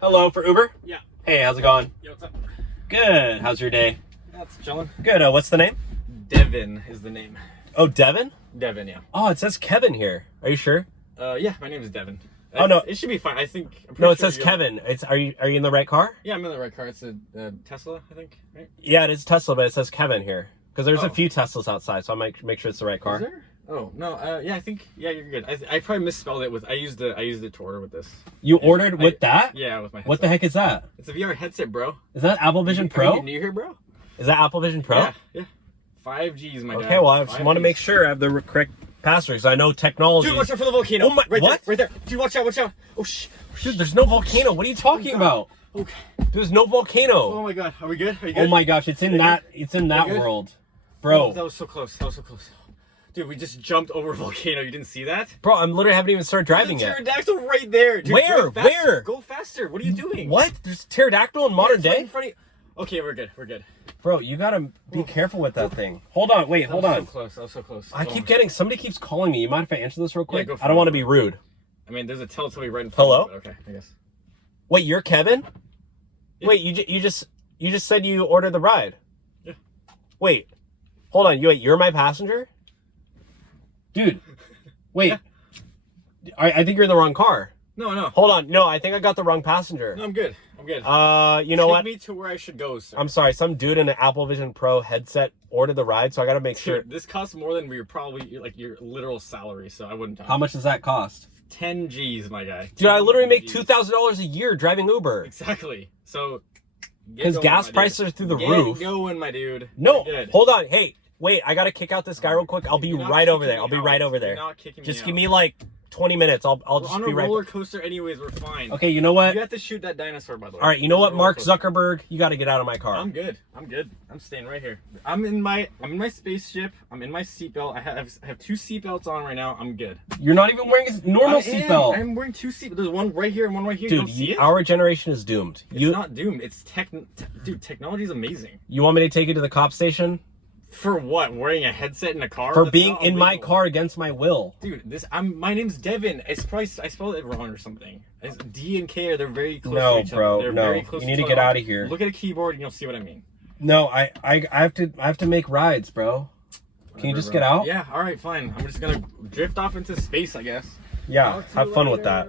Hello, for Uber? Yeah. Hey, how's it going? Yo, what's up? Good. How's your day? That's chilling. Good. What's the name? Devin is the name. Oh, Devin? Devin, yeah. Oh, it says Kevin here. Are you sure? Yeah, my name is Devin. Oh, no. It should be fine. I think. No, it says Kevin. Are you in the right car? Yeah, I'm in the right car. It's a Tesla, I think, right? Yeah, it is Tesla, but it says Kevin here. Because there's a Oh. few Teslas outside, so I might make sure it's the right car. Is there? Oh, no. Yeah, I think. Yeah, you're good. I probably misspelled it with. I used it to order with this. You ordered with that? Yeah, with my headset. What the heck is that? It's a VR headset, bro. Is that Apple Vision Are Pro? you new here, bro? Is that Apple Vision Pro? Yeah, yeah. 5Gs, my guy. Okay, well, I just want to 5Gs. make sure I have the correct password, because I know technology. Dude, watch out for the volcano. Oh my- right what? There, right there. Dude, watch out, watch out. Oh, Dude, there's no volcano. What are you talking about? Okay. There's no Oh volcano. my god. Are we good? Are you good? Oh my gosh, it's in that good? world. Oh, Bro. that was so close. That was so close. Dude, we just jumped over a volcano. You didn't see that? Bro, I'm literally haven't even started driving There's a yet. pterodactyl right there. Dude, Where? drive faster. Where? Go faster. What are you doing? What? There's pterodactyl in modern It's right day? in front of you. Okay, we're good. We're good. Bro, you gotta be careful with that thing. Hold on, wait, hold That was on. so close. That was so close. I Hold keep on. getting, somebody keeps calling me. You mind if I answer this real quick? go for I don't it. want to be rude. I mean, there's a Teletubby right in front Hello? of you, but okay, I guess. Wait, you're Kevin? Yeah. Wait, you just said you ordered the ride. Yeah. Wait, hold on. You're my passenger? Dude, wait. I think you're in the wrong car. No, no. Hold on. No, I think I got the wrong passenger. No, I'm good. I'm good. You know what? Take me to where I should go, sir. I'm sorry. Some dude in an Apple Vision Pro headset ordered the ride, so I gotta make sure. Dude, this costs more than your literal salary, so I wouldn't. How much does that cost? 10 G's, my guy. Dude, I literally make Gs. $2,000 a year driving Uber. Exactly. So. get Because going, gas my prices dude. are through the Get roof. going, my dude. No, We're good. hold on. Hey, wait, I gotta kick out this guy real quick. I'll be You're not right over kicking there. I'll me be right out. over You're there. not kicking me Just give out. me like 20 minutes. I'll We're just on be a right roller back. coaster anyways, we're fine. Okay, you know what? You have to shoot that dinosaur, by the way. All right, you know It's a what, roller Mark coaster. Zuckerberg, you got to get out of my car. I'm good. I'm good. I'm staying right here. I'm in my spaceship. I'm in my seatbelt. I have two seatbelts on right now. I'm good. You're not even wearing a normal seatbelt. I'm wearing two seatbelts. There's one right here and one right here. You Dude, don't see it? our generation is doomed. It's not doomed. It's dude, technology is amazing. You want me to take you to the cop station? For what? Wearing a headset in a car? For That's being not in my illegal. car against my will. Dude, my name's Devin. It's probably I spelled it wrong or something. D and K they're very close No, to each bro, other. They're no. very close You to need to each get other. out of here. Look at a keyboard and you'll see what I mean. No, I have to make rides, bro. Can you just get out? Yeah, all right, fine. I'm just gonna drift off into space, I guess. Yeah, Talk to have you fun with later. that.